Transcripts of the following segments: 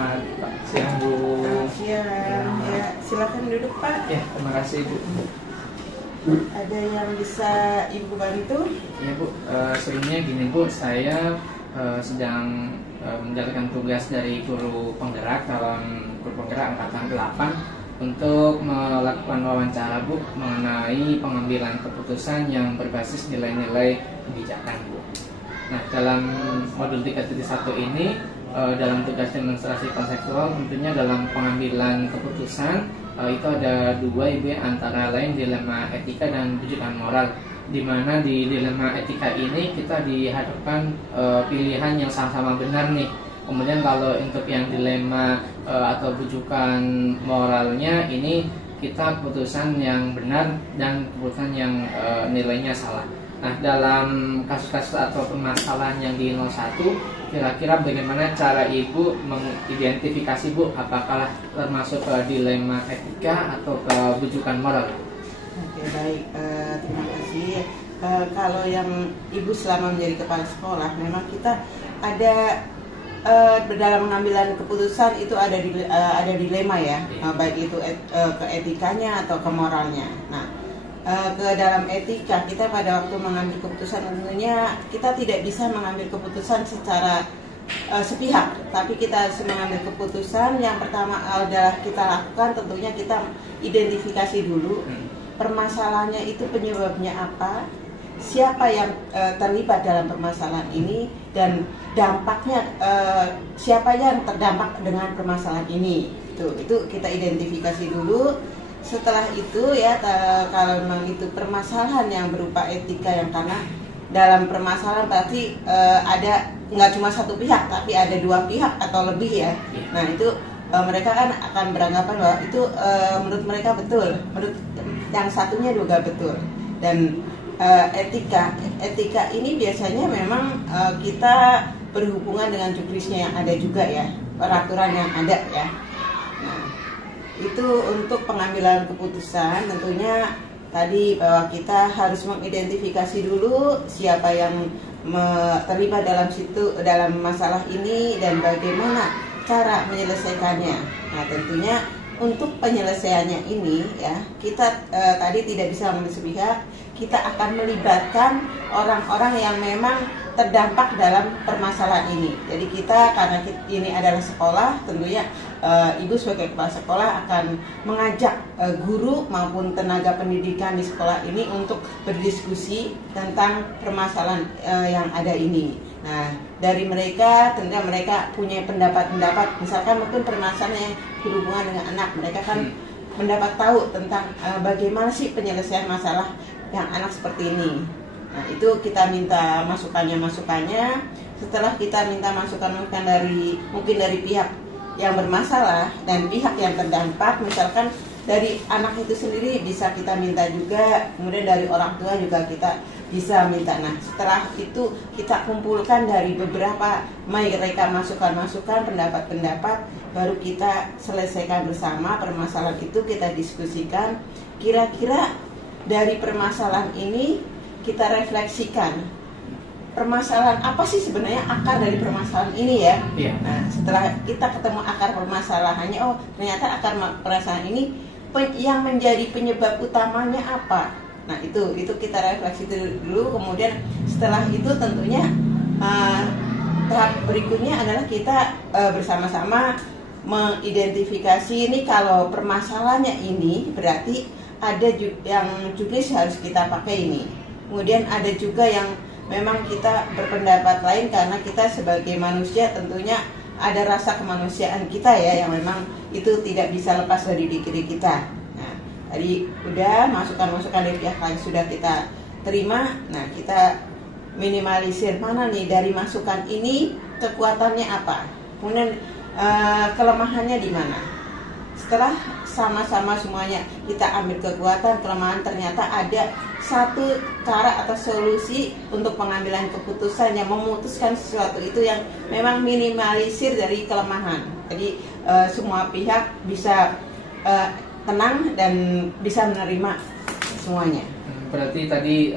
Selamat siang Bu. Siang, ya silakan duduk Pak. Ya, terima kasih Bu. Ada yang bisa Ibu bantu? Ya Bu, sebelumnya gini Bu, saya sedang menjalankan tugas dari guru penggerak dalam guru penggerak angkatan 8 untuk melakukan wawancara Bu mengenai pengambilan keputusan yang berbasis nilai-nilai kebijakan Bu. Nah, dalam modul 3.1 ini dalam tugas demonstrasi konseptual tentunya dalam pengambilan keputusan itu ada dua Ibu, antara lain dilema etika dan rujukan moral, di mana di dilema etika ini kita dihadapkan pilihan yang sama-sama benar nih. Kemudian kalau untuk yang dilema atau rujukan moralnya ini kita keputusan yang benar dan keputusan yang nilainya salah. Nah, dalam kasus-kasus atau permasalahan yang di 01, kira-kira bagaimana cara Ibu mengidentifikasi Bu apakah termasuk ke dilema etika atau ke rujukan moral? Oke, baik, terima kasih. Kalau yang Ibu selama menjadi kepala sekolah, memang kita ada dalam pengambilan keputusan itu ada dilema ya, baik itu ke etikanya atau ke moralnya. Nah, ke dalam etika kita pada waktu mengambil keputusan tentunya kita tidak bisa mengambil keputusan secara sepihak, tapi kita harus mengambil keputusan. Yang pertama adalah kita lakukan tentunya kita identifikasi dulu permasalahannya itu penyebabnya apa, siapa yang terlibat dalam permasalahan ini, dan dampaknya siapa yang terdampak dengan permasalahan ini. Itu kita identifikasi dulu. Setelah itu ya, kalau memang itu permasalahan yang berupa etika, yang karena dalam permasalahan berarti ada nggak cuma satu pihak tapi ada dua pihak atau lebih ya. Nah itu mereka kan akan beranggapan bahwa itu menurut mereka betul, menurut yang satunya juga betul. Dan etika ini biasanya memang kita berhubungan dengan juknisnya yang ada juga ya, peraturan yang ada ya. Nah, itu untuk pengambilan keputusan tentunya tadi bahwa kita harus mengidentifikasi dulu siapa yang terlibat dalam masalah ini dan bagaimana cara menyelesaikannya. Nah, tentunya untuk penyelesaiannya ini ya kita tadi tidak bisa mengambil sepihak, kita akan melibatkan orang-orang yang memang terdampak dalam permasalahan ini. Jadi kita, karena ini adalah sekolah, tentunya Ibu sebagai kepala sekolah akan mengajak guru maupun tenaga pendidikan di sekolah ini untuk berdiskusi tentang permasalahan yang ada ini. Nah, dari mereka tentunya mereka punya pendapat-pendapat, misalkan mungkin permasalahan yang berhubungan dengan anak, mereka kan mendapat tahu tentang bagaimana sih penyelesaian masalah yang anak seperti ini. Nah, itu kita minta masukannya. Setelah kita minta masukan mungkin dari pihak yang bermasalah dan pihak yang terdampak, misalkan dari anak itu sendiri bisa kita minta juga, kemudian dari orang tua juga kita bisa minta. Nah, setelah itu kita kumpulkan dari beberapa mereka masukan-masukan, pendapat-pendapat, baru kita selesaikan bersama permasalahan itu, kita diskusikan. Kira-kira dari permasalahan ini kita refleksikan permasalahan apa sih sebenarnya akar dari permasalahan ini ya. Nah, setelah kita ketemu akar permasalahannya, oh ternyata akar permasalahan ini yang menjadi penyebab utamanya apa. Nah, itu kita refleksi dulu. Kemudian setelah itu tentunya tahap berikutnya adalah kita bersama-sama mengidentifikasi ini kalau permasalahannya ini berarti ada yang juknis harus kita pakai ini. Kemudian ada juga yang memang kita berpendapat lain karena kita sebagai manusia tentunya ada rasa kemanusiaan kita ya, yang memang itu tidak bisa lepas dari diri kita. Nah, tadi udah masukan-masukan dari pihak lain sudah kita terima. Nah, kita minimalisir mana nih dari masukan ini kekuatannya apa, kemudian kelemahannya di mana. Setelah sama-sama semuanya kita ambil kekuatan, kelemahan, ternyata ada satu cara atau solusi untuk pengambilan keputusan yang memutuskan sesuatu itu yang memang minimalisir dari kelemahan. Jadi semua pihak bisa tenang dan bisa menerima semuanya. Berarti tadi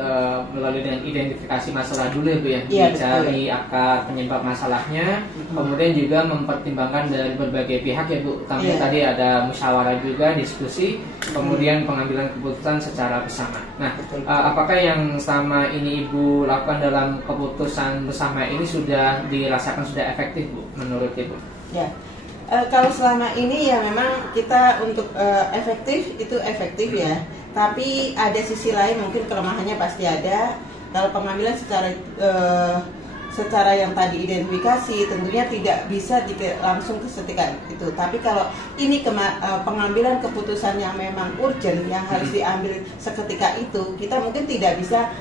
melalui dengan identifikasi masalah dulu ya Bu ya, Iya, dicari akar penyebab masalahnya, kemudian juga mempertimbangkan dari berbagai pihak ya Bu. Utamanya tadi ada musyawarah juga, diskusi, kemudian pengambilan keputusan secara bersama. Nah, apakah yang selama ini Ibu lakukan dalam keputusan bersama ini sudah dirasakan sudah efektif Bu menurut Ibu? Ya. Kalau selama ini ya memang kita untuk efektif itu efektif ya. Tapi ada sisi lain mungkin kelemahannya pasti ada. Kalau pengambilan secara yang tadi identifikasi tentunya tidak bisa langsung seketika itu. Tapi kalau ini pengambilan keputusan yang memang urgent yang harus diambil seketika itu, kita mungkin tidak bisa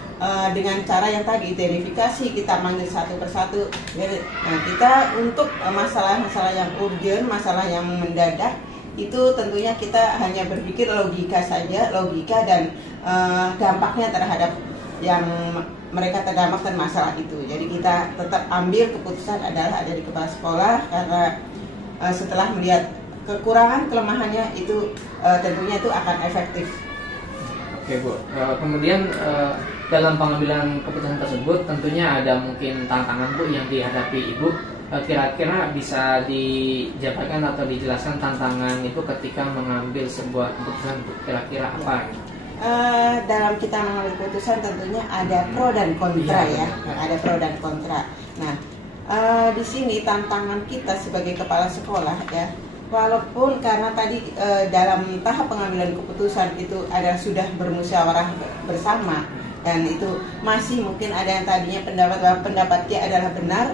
dengan cara yang tadi identifikasi, kita manggil satu persatu. Nah, kita untuk masalah-masalah yang urgent, masalah yang mendadak, itu tentunya kita hanya berpikir logika saja, logika dan dampaknya terhadap yang mereka terdampakkan masalah itu. Jadi kita tetap ambil keputusan adalah ada di kepala sekolah, karena setelah melihat kekurangan kelemahannya itu tentunya itu akan efektif. Oke Bu, kemudian dalam pengambilan keputusan tersebut tentunya ada mungkin tantangan Bu yang dihadapi Ibu. Kira-kira bisa dijabarkan atau dijelaskan tantangan itu ketika mengambil sebuah keputusan kira-kira apa? Dalam kita mengambil keputusan tentunya ada pro dan kontra ya, ada pro dan kontra. Nah, di sini tantangan kita sebagai kepala sekolah ya, walaupun karena tadi dalam tahap pengambilan keputusan itu adalah sudah bermusyawarah bersama, dan itu masih mungkin ada yang tadinya pendapatnya adalah benar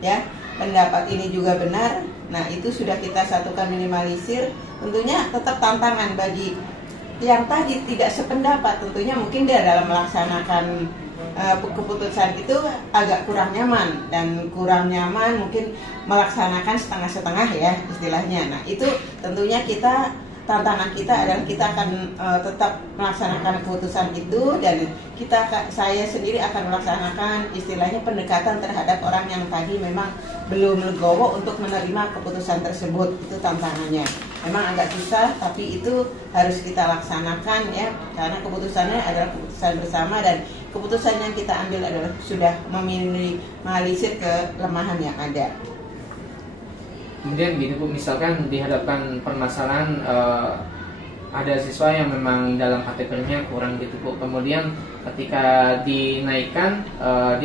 ya, pendapat ini juga benar. Nah, itu sudah kita satukan, minimalisir. Tentunya tetap tantangan bagi yang tadi tidak sependapat. Tentunya mungkin dia dalam melaksanakan keputusan itu agak kurang nyaman, dan kurang nyaman mungkin melaksanakan setengah-setengah ya istilahnya. Nah, itu tentunya tantangan kita adalah kita akan tetap melaksanakan keputusan itu, dan saya sendiri akan melaksanakan istilahnya pendekatan terhadap orang yang tadi memang belum legowo untuk menerima keputusan tersebut. Itu tantangannya. Memang agak susah, tapi itu harus kita laksanakan ya, karena keputusannya adalah keputusan bersama, dan keputusan yang kita ambil adalah sudah meminimalisir kelemahan yang ada. Kemudian gini Bu, misalkan dihadapkan permasalahan ada siswa yang memang dalam kategorinya kurang gitu Bu, kemudian ketika dinaikkan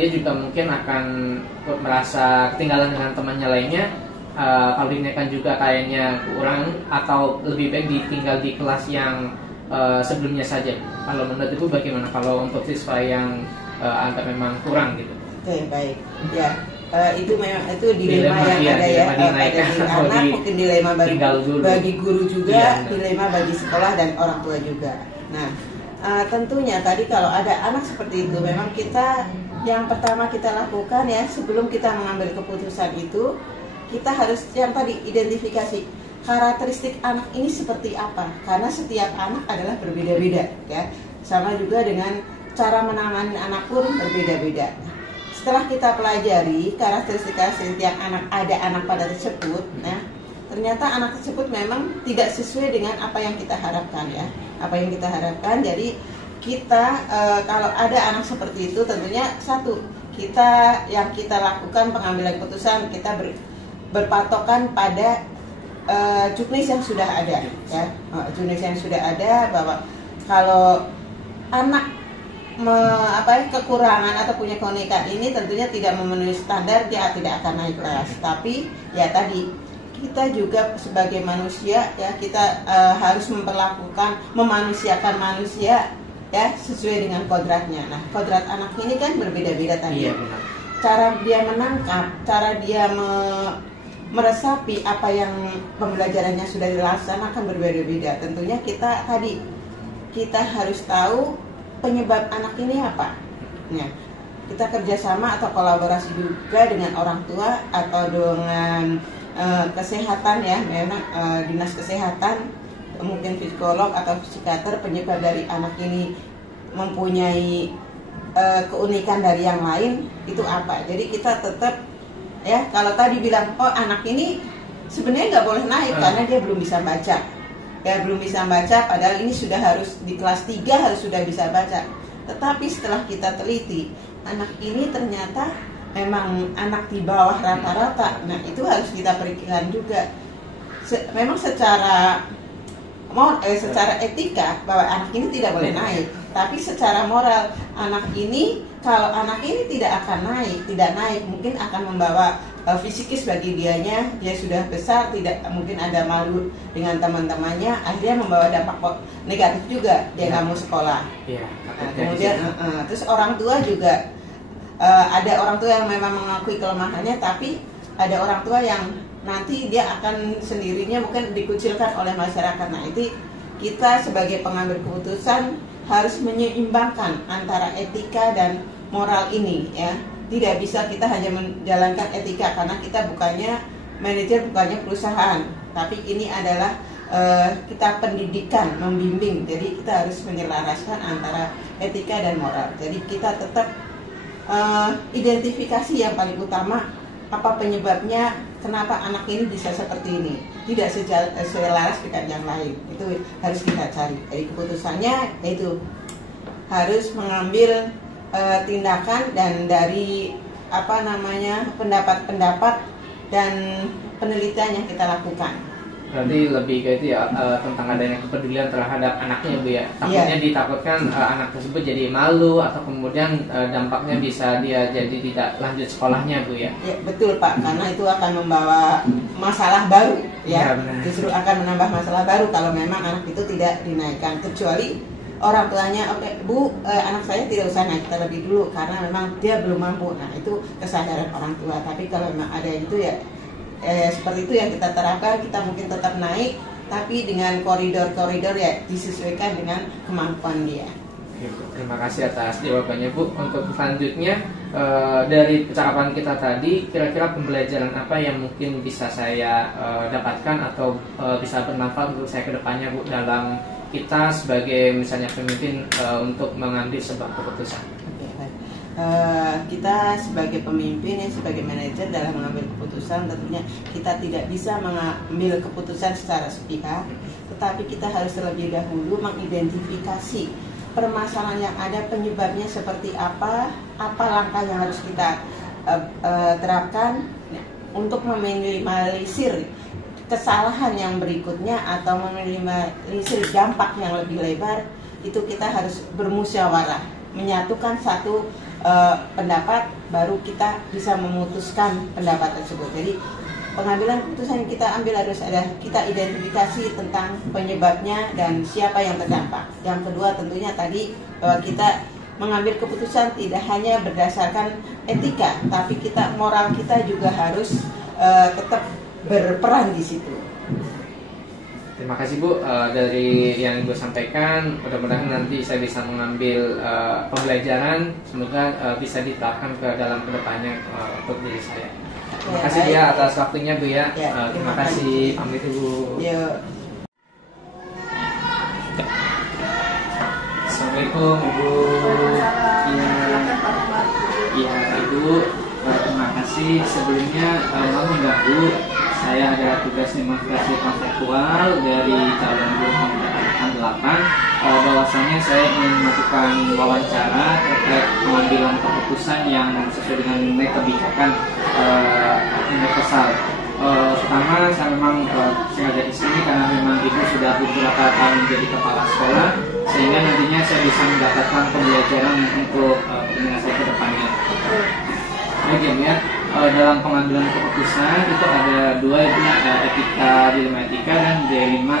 dia juga mungkin akan merasa ketinggalan dengan temannya lainnya. Kalau dinaikkan juga kayaknya kurang, atau lebih baik ditinggal di kelas yang sebelumnya saja. Kalau menurut Ibu bagaimana kalau untuk siswa yang agak memang kurang gitu? Oke, baik ya. Itu memang itu dilema yang ada ya, bagi anak, mungkin dilema bagi guru juga, dilema bagi sekolah dan orang tua juga. Nah, tentunya tadi kalau ada anak seperti itu, memang kita yang pertama kita lakukan ya, sebelum kita mengambil keputusan itu, kita harus yang tadi identifikasi karakteristik anak ini seperti apa, karena setiap anak adalah berbeda-beda ya. Sama juga dengan cara menangani anak pun berbeda-beda. Setelah kita pelajari karakteristik setiap anak pada tersebut, nah, ternyata anak tersebut memang tidak sesuai dengan apa yang kita harapkan ya, apa yang kita harapkan. Jadi kita kalau ada anak seperti itu, tentunya satu, yang kita lakukan pengambilan keputusan, kita berpatokan pada juknis yang sudah ada ya, juknis yang sudah ada, bahwa kalau anak kekurangan atau punya keunikan ini tentunya tidak memenuhi standar, dia tidak akan naik kelas. Tapi ya tadi kita juga sebagai manusia ya, kita harus memanusiakan manusia ya, sesuai dengan kodratnya. Nah, kodrat anak ini kan berbeda-beda tadi. Iya, benar. Cara dia menangkap, cara dia meresapi apa yang pembelajarannya sudah dilaksanakan berbeda-beda. Tentunya kita harus tahu penyebab anak ini apa. Ya, kita kerjasama atau kolaborasi juga dengan orang tua atau dengan kesehatan ya, memang dinas kesehatan, mungkin psikolog atau psikiater, penyebab dari anak ini mempunyai keunikan dari yang lain itu apa. Jadi kita tetap ya, kalau tadi bilang anak ini sebenarnya nggak boleh naik karena dia belum bisa baca. Ya, belum bisa baca, padahal ini sudah harus di kelas 3 harus sudah bisa baca. Tetapi setelah kita teliti, anak ini ternyata memang anak di bawah rata-rata. Nah, itu harus kita perhatikan juga. Memang secara etika bahwa anak ini tidak boleh naik, tapi secara moral kalau anak ini tidak naik, mungkin akan membawa fisikis bagi dia sudah besar, tidak mungkin ada malu dengan teman-temannya, akhirnya membawa dampak negatif juga, dia nggak mau sekolah. Nah, kemudian terus orang tua juga, ada orang tua yang memang mengakui kelemahannya, tapi ada orang tua yang nanti dia akan sendirinya mungkin dikucilkan oleh masyarakat. Nah, itu kita sebagai pengambil keputusan harus menyeimbangkan antara etika dan moral ini, ya. Tidak bisa kita hanya menjalankan etika, karena kita bukannya manajer, bukannya perusahaan, tapi ini adalah kita pendidikan, membimbing. Jadi kita harus menyelaraskan antara etika dan moral. Jadi kita tetap identifikasi yang paling utama, apa penyebabnya, kenapa anak ini bisa seperti ini, tidak selaras dengan yang lain. Itu harus kita cari. Jadi keputusannya itu harus mengambil tindakan, dan dari pendapat-pendapat dan penelitian yang kita lakukan. Berarti lebih ke itu ya, tentang adanya kepedulian terhadap anaknya, Bu ya. Takutnya ditakutkan anak tersebut jadi malu, atau kemudian dampaknya bisa dia jadi tidak lanjut sekolahnya, Bu ya. Ya, betul Pak, karena itu akan membawa masalah baru ya. Justru akan menambah masalah baru kalau memang anak itu tidak dinaikkan, kecuali orang tuanya, oke, Bu, anak saya tidak usah naik terlebih dulu karena memang dia belum mampu. Nah, itu kesadaran orang tua. Tapi kalau memang ada itu ya seperti itu yang kita terapkan, kita mungkin tetap naik, tapi dengan koridor-koridor ya disesuaikan dengan kemampuan dia. Terima kasih atas jawabannya, Bu. Untuk selanjutnya, dari percakapan kita tadi, kira-kira pembelajaran apa yang mungkin bisa saya dapatkan atau bisa bermanfaat untuk saya ke depannya, Bu, dalam kita sebagai misalnya pemimpin untuk mengambil sebuah keputusan? Kita sebagai pemimpin, sebagai manajer dalam mengambil keputusan, tentunya kita tidak bisa mengambil keputusan secara sepihak, tetapi kita harus terlebih dahulu mengidentifikasi permasalahan yang ada, penyebabnya seperti apa langkah yang harus kita terapkan untuk meminimalisir kesalahan yang berikutnya atau meminimalisir dampak yang lebih lebar. Itu kita harus bermusyawarah, menyatukan satu pendapat, baru kita bisa memutuskan pendapat tersebut. Jadi pengambilan keputusan yang kita ambil harus ada, kita identifikasi tentang penyebabnya dan siapa yang terdampak. Yang kedua tentunya tadi bahwa kita mengambil keputusan tidak hanya berdasarkan etika, tapi moral kita juga harus tetap berperan di situ. Terima kasih, Bu, dari yang Ibu sampaikan. Mudah-mudahan nanti saya bisa mengambil pembelajaran, semoga bisa diterapkan ke dalam kedepannya untuk diri saya. Terima kasih ya atas waktunya, Bu ya. Terima kasih. Pamit, Ibu. Assalamualaikum, Ibu. Iya, Ibu. Terima kasih. Sebelumnya mau mengganggu. Saya adalah tugas demonstrasi konseptual dari calon guru angkatan 8. Bahwasanya saya ingin melakukan wawancara terkait pengambilan keputusan yang sesuai dengan nilai kebijakan universal. Pertama, saya memang sengaja di sini karena memang Ibu sudah beberapa tahun menjadi kepala sekolah, sehingga nantinya saya bisa mendapatkan pembelajaran untuk kepentingan saya ke depannya. Bagian ya, dalam pengambilan keputusan itu ada dua, dilema etika dan dilema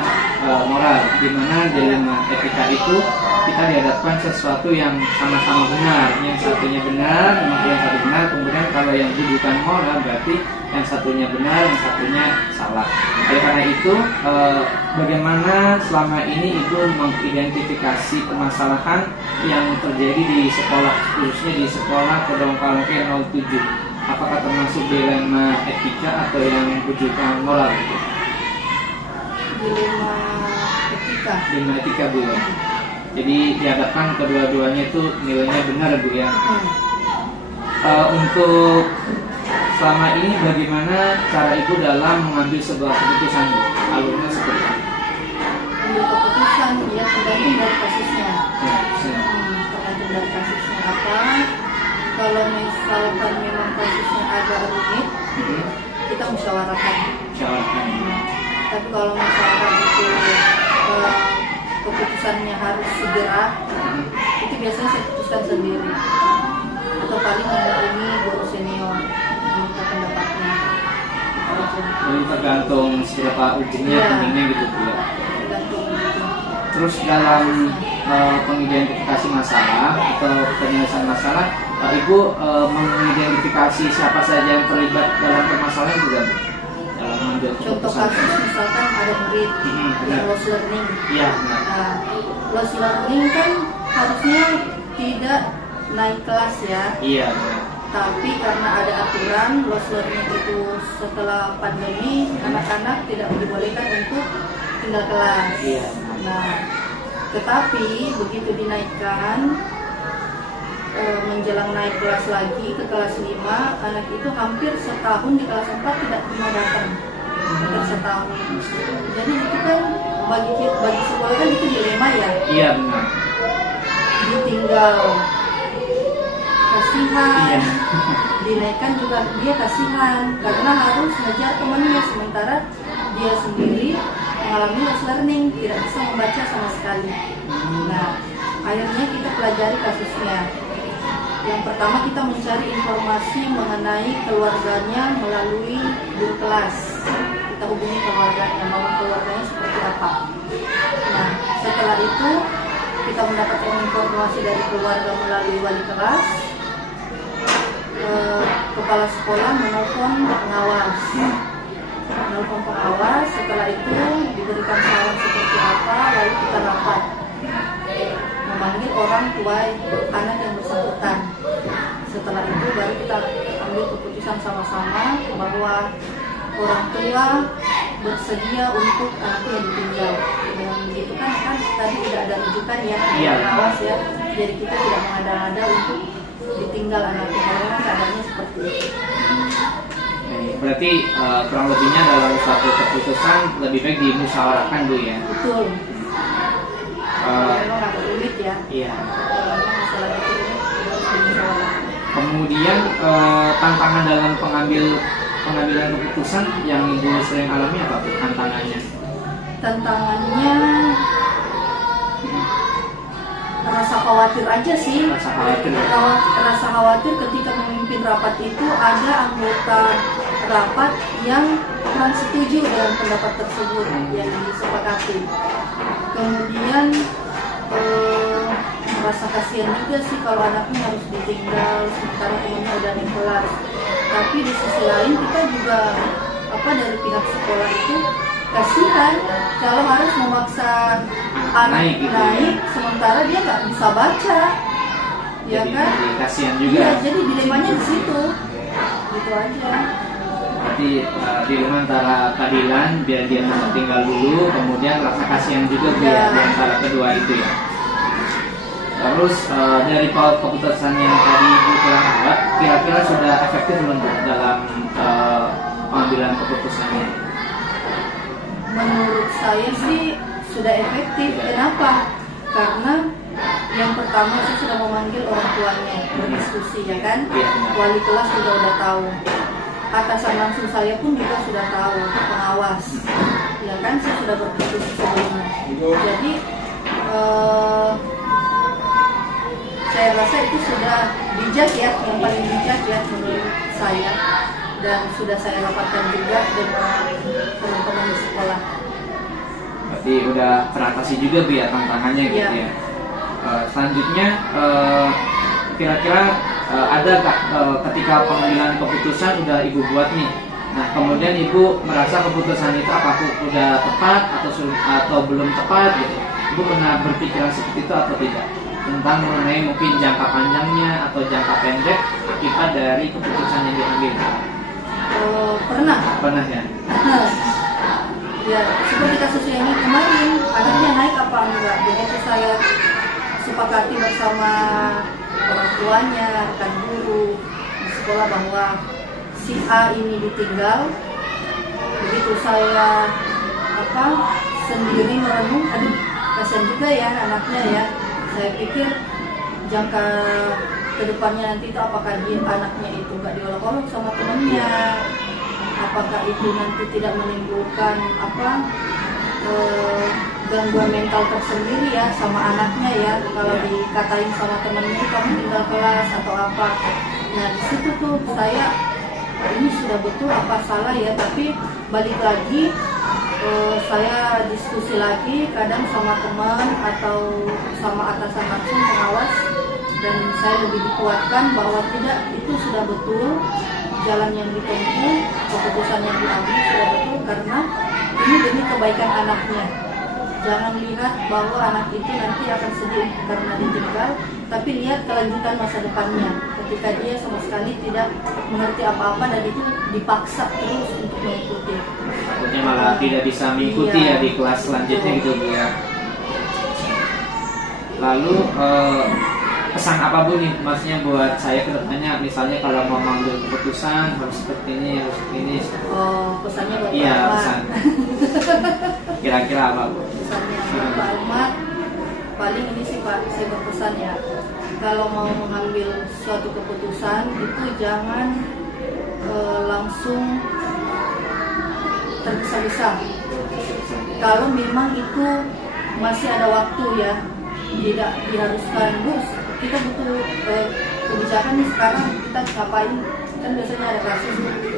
moral. Di mana dilema etika itu kita dihadapkan sesuatu yang sama-sama benar, yang satunya benar, yang satu benar, kemudian kalau yang bukan moral berarti yang satunya benar, yang satunya salah. Oleh karena itu, bagaimana selama ini Ibu mengidentifikasi permasalahan yang terjadi di sekolah, khususnya di sekolah Kodong Kalongke 07? Apakah termasuk dilema etika atau yang rujukan moral? Dilema etika. Dilema etika, Bu ya. Jadi dihadapkan kedua-duanya itu nilainya benar, Bu ya. Untuk selama ini bagaimana cara Ibu dalam mengambil sebuah keputusan, Bu? Alurnya seperti apa? Ambil keputusan ya tergantung dari kasusnya. Tergantung dari kasusnya apa. Kalau misalkan memang kasusnya agak rumit, kita musyawarahkan. Tapi kalau misalkan itu keputusannya harus segera, itu biasanya saya putuskan sendiri atau paling menghubungi guru senior minta pendapatnya. Jadi tergantung seberapa urgentnya pentingnya gitu ya. Tergantung gitu. Terus dalam pengidentifikasi masalah atau penyelesaian masalah, Ibu mengidentifikasi siapa saja yang terlibat dalam permasalahan juga Bu? Dalam mengambil Contoh keputusan. kasus misalkan ada murid yang lost learning. Iya, benar. Nah, lost learning kan harusnya tidak naik kelas ya. Iya, benar. Tapi karena ada aturan lost learning itu setelah pandemi, anak-anak tidak dibolehkan untuk tinggal kelas. Iya. Nah, tetapi begitu dinaikkan menjelang naik kelas lagi ke kelas 5, anak itu hampir setahun di kelas 4 tidak pernah datang. Hampir setahun. Jadi itu kan bagi sekolah kan itu dilema ya. Iya, benar. Ditinggal kasihan, Iya. dinaikkan juga dia kasihan karena harus ngejar temannya, sementara dia sendiri mengalami lost learning, tidak bisa membaca sama sekali. Nah, akhirnya kita pelajari kasusnya. Yang pertama kita mencari informasi mengenai keluarganya melalui guru kelas. Kita hubungi keluarganya, mau keluarganya seperti apa. Nah, setelah itu kita mendapatkan informasi dari keluarga melalui wali kelas. Kepala sekolah menelpon pengawas. Setelah itu diberikan saran seperti apa, lalu kita rapat memanggil orang tua anak yang bersangkutan. Setelah itu baru kita ambil keputusan sama-sama bahwa orang tua bersedia untuk anaknya yang ditinggal. Dengan begitu kan tadi tidak ada rujukan ya, pengawas ya. Jadi kita tidak mengada-ngada untuk ditinggal anaknya karena keadaannya seperti itu. Berarti kurang lebihnya dalam suatu keputusan lebih baik dimusyawarahkan Bu ya. Betul. Memang agak rumit ya. Iya. Masalah itu harus dimusyawarahkan. Kemudian tantangan dalam pengambilan keputusan yang Ibu sering alami apa Bu tantangannya? Tantangannya rasa khawatir aja sih. Rasa khawatir ketika memimpin rapat itu ada anggota rapat yang kurang setuju dengan pendapat tersebut yang disepakati. Kemudian merasa kasihan juga sih kalau anaknya harus ditinggal sementara temannya udah naik kelas. Tapi di sisi lain kita juga dari pihak sekolah itu kasihan kalau harus memaksa anak naik sementara dia nggak bisa baca, ya jadi, kan? Jadi kasihan juga. Iya, jadi dilemanya di situ, gitu aja. Jadi dilema antara keadilan biar dia bisa tinggal dulu, kemudian rasa kasihan juga Bu ya di antara kedua itu ya. Terus dari keputusan yang tadi Ibu telah buat, kira-kira sudah efektif belum Bu dalam pengambilan keputusannya? Menurut saya sih sudah efektif. Kenapa? Karena yang pertama saya sudah memanggil orang tuanya berdiskusi ya kan. Wali kelas juga udah tahu. Atasan langsung saya pun juga sudah tahu, pengawas. Ya kan, saya sudah berdiskusi sebelumnya. Jadi saya rasa itu sudah bijak ya, yang paling bijak ya menurut saya. Dan sudah saya rapatkan juga dengan teman-teman di sekolah. Berarti udah teratasi juga Bu ya tantangannya gitu ya. Selanjutnya kira-kira ada ketika pengambilan keputusan udah Ibu buat nih. Nah kemudian Ibu merasa keputusan itu apakah udah tepat atau belum tepat gitu. Ibu pernah berpikiran seperti itu atau tidak? Tentang mengenai mungkin jangka panjangnya atau jangka pendek akibat dari keputusan yang diambil. Pernah ya? Ya, seperti kasus yang ini kemarin, anaknya naik apa enggak? Jadi saya sepakati bersama orang tuanya, rekan guru di sekolah bahwa si A ini ditinggal. Begitu saya sendiri merenung, aduh kasihan juga ya anaknya ya. Saya pikir jangka kedepannya nanti itu apakah anaknya itu nggak diolok-olok sama temannya, apakah itu nanti tidak menimbulkan gangguan mental tersendiri ya sama anaknya ya, kalau dikatain sama temannya kamu tinggal kelas atau apa. Nah di situ tuh saya ini sudah betul apa salah ya, tapi balik lagi saya diskusi lagi kadang sama teman atau sama atasan langsung pengawas, dan saya lebih dikuatkan bahwa tidak, itu sudah betul jalan yang ditempuh, keputusan yang diambil sudah betul, karena ini demi kebaikan anaknya. Jangan lihat bahwa anak itu nanti akan sedih karena ditinggal, tapi lihat kelanjutan masa depannya ketika dia sama sekali tidak mengerti apa-apa dan itu dipaksa terus untuk mengikuti. Takutnya malah tidak bisa mengikuti ya di kelas selanjutnya gitu Bu ya. Lalu pesan apa Bu nih, maksudnya buat saya ke depannya, misalnya kalau mau mengambil keputusan harus seperti ini, harus seperti ini. Pesannya buat iya, Pak pesan. Kira-kira apa Bu? Pesannya buat Pak Ahmad, paling ini sih Pak, saya berpesan ya, kalau mau mengambil suatu keputusan itu jangan langsung tergesa-gesa. Kalau memang itu masih ada waktu ya, tidak diharuskan Bu, kita butuh kebijakan nih sekarang, kita ngapain, kan biasanya ada kasus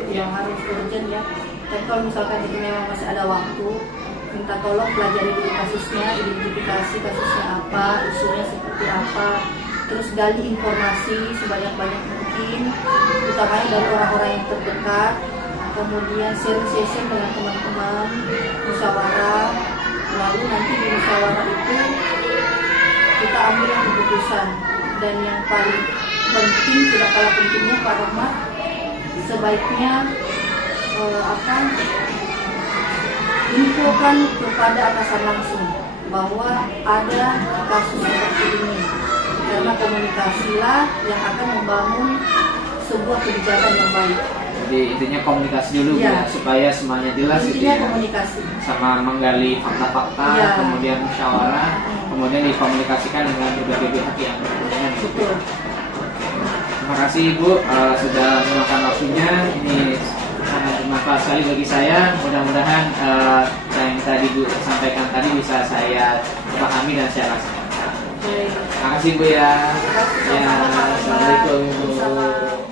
yang harus urgent ya. Tapi kalau misalkan itu memang masih ada waktu, minta tolong pelajari dulu kasusnya, identifikasi kasusnya apa, isunya seperti apa, terus gali informasi sebanyak-banyak mungkin, utamanya dari orang-orang yang terdekat, kemudian sharing session dengan teman-teman, musyawarah, lalu nanti di musyawarah itu kita ambil keputusan. Dan yang paling penting, tidak kalah pentingnya Pak Rahmat, sebaiknya infokan kepada atasan langsung bahwa ada kasus seperti ini, karena komunikasilah yang akan membangun sebuah kebijakan yang baik. Jadi intinya komunikasi dulu ya, supaya semuanya jelas gitu ya. Komunikasi sama menggali fakta-fakta, kemudian musyawarah, kemudian dikomunikasikan dengan berbagai pihak yang berkepentingan. Betul. Terima kasih Ibu sudah meluangkan waktunya. Ini sangat bermanfaat sekali bagi saya. Mudah-mudahan yang tadi Bu sampaikan tadi bisa saya pahami dan saya rasakan. Terima kasih Bu ya. Ya, Assalamualaikum Bu.